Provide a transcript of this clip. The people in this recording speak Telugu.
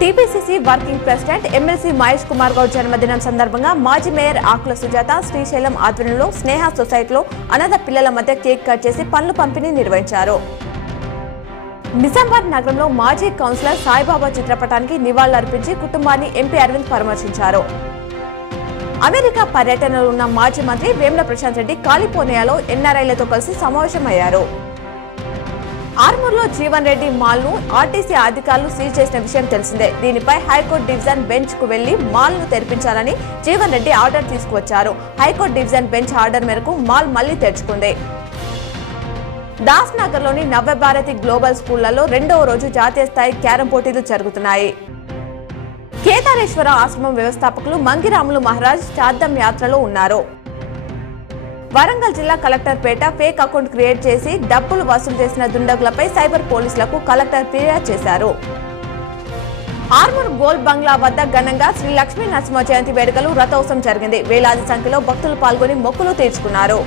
TPCC working president MLC Mahesh Kumar Goud జన్మదినం సందర్భంగా మాజీ మేయర్ ఆకుల సుజాత శ్రీశైలం ఆధ్వర్యంలో స్నేహ సొసైటీలో అనాథ పిల్లల మధ్య కేక్ కట్ చేసి పండ్లు పంపిణీ నిర్వహించారు. నిజామాబాద్ నగరంలో మాజీ కౌన్సిలర్ సాయిబాబా చిత్రపటానికి నివాళులర్పించి కుటుంబాన్ని ఎంపీ అరవింద్ పరామర్శించారు. అమెరికా పర్యటనలో ఉన్న మాజీ మంత్రి వేముల ప్రశాంత్ రెడ్డి కాలిఫోర్నియాలో ఎన్ఆర్ఐలతో కలిసి సమావేశమయ్యారు. ఆర్మూర్లో జీవన్ రెడ్డి మాల్ ను ఆర్టీసీ అధికారులు సీజ్ చేసిన విషయం తెలిసిందే. దీనిపై హైకోర్టు డివిజన్ బెంచ్ కు వెళ్లి మాల్ ను తెరిపించాలని జీవన్ రెడ్డి ఆర్డర్ తీసుకువచ్చారు. హైకోర్టు డివిజన్ బెంచ్ ఆర్డర్ మేరకు మాల్ మళ్లీ తెరుచుకుంది. దాస్ నగర్ లోని నవ్యభారతి గ్లోబల్ స్కూళ్లలో 2వ రోజు జాతీయ స్థాయి క్యారం పోటీలు జరుగుతున్నాయి. కేదారేశ్వర ఆశ్రమం వ్యవస్థాపకులు మంగిరాములు మహారాజ్ శ్రాద్ధం యాత్రలో ఉన్నారు. వరంగల్ జిల్లా కలెక్టర్ పేట ఫేక్ అకౌంట్ క్రియేట్ చేసి డబ్బులు వసూలు చేసిన దుండగులపై సైబర్ పోలీసులకు కలెక్టర్ ఫిర్యాదు చేశారు. ఆర్మూర్ గోల్ బంగ్లా వద్ద ఘనంగా శ్రీ లక్ష్మీ నరసింహ జయంతి వేడుకలు రథోత్సవం జరిగింది. వేలాది సంఖ్యలో భక్తులు పాల్గొని మొక్కులు తీర్చుకున్నారు.